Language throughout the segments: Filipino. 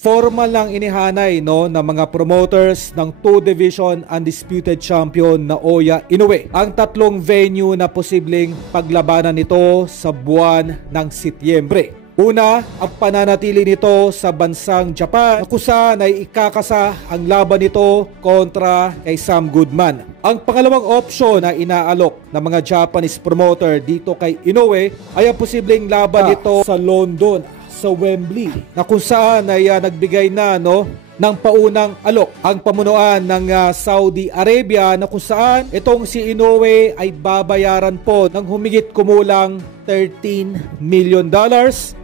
Formal lang inihanay ng mga promoters ng 2-division undisputed champion Naoya Inoue ang tatlong venue na posibleng paglabanan nito sa buwan ng Setyembre. Una, ang pananatili nito sa bansang Japan, kung saan ay ikakasa ang laban nito kontra kay Sam Goodman. Ang pangalawang opsyon na inaalok ng mga Japanese promoter dito kay Inoue ay ang posibleng laban nito sa London, sa Wembley, na kung saan ay nagbigay na ng paunang alok ang pamunuan ng Saudi Arabia, na kung saan itong si Inoue ay babayaran po ng humigit kumulang $13 million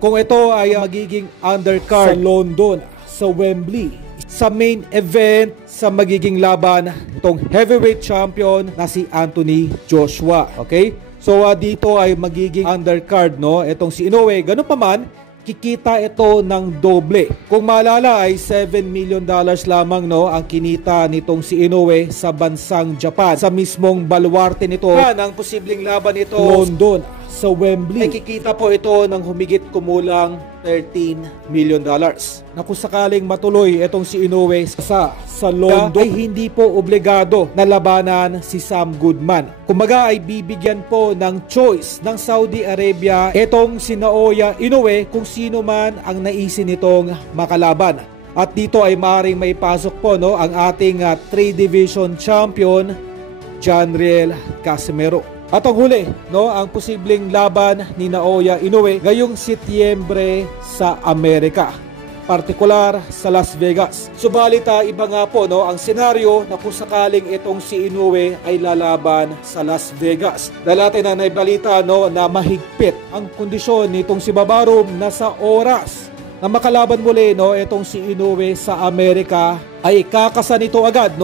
kung ito ay magiging undercard sa London, sa Wembley, sa main event sa magiging laban itong heavyweight champion na si Anthony Joshua. Okay? So dito ay magiging undercard itong si Inoue. Ganun pa man, kikita ito ng doble. Kung maalala ay $7 million lamang ang kinita nitong si Inoue sa bansang Japan. Sa mismong baluarte nito, ang posibleng laban nito London, sa Wembley, ay kikita po ito ng humigit kumulang $13 million. Na kung sakaling matuloy itong si Inoue sa London, ay hindi po obligado na labanan si Sam Goodman. Kumbaga ay bibigyan po ng choice ng Saudi Arabia itong si Naoya Inoue kung sino man ang naisin nitong makalaban. At dito ay maaaring maipasok po ang ating 3-division champion, Janriel Casimero. At ang huli, ang posibleng laban ni Naoya Inoue ngayong Setyembre sa Amerika, partikular sa Las Vegas. Subalit iba nga po ang senaryo na kung sakaling itong si Inoue ay lalaban sa Las Vegas. Dahil natin na naibalita na mahigpit ang kondisyon nitong si Babarum na sa oras na makalaban muli itong si Inoue sa Amerika ay kakasa nito agad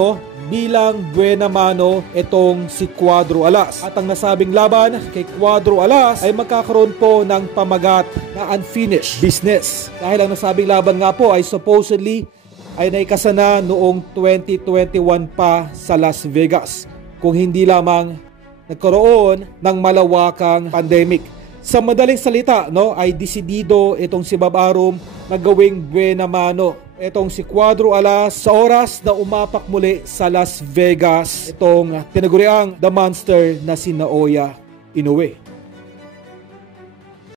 bilang buena mano itong si Cuadro Alas. At ang nasabing laban kay Cuadro Alas ay magkakaroon po ng pamagat na unfinished business. Dahil ang nasabing laban nga po ay supposedly ay naikasa na noong 2021 pa sa Las Vegas, kung hindi lamang nagkaroon ng malawakang pandemic. Sa madaling salita, ay desidido itong si Babarum na gawing buena mano itong si Cuadro Alas sa oras na umapak muli sa Las Vegas itong tinaguriang The Monster na si Naoya Inoue.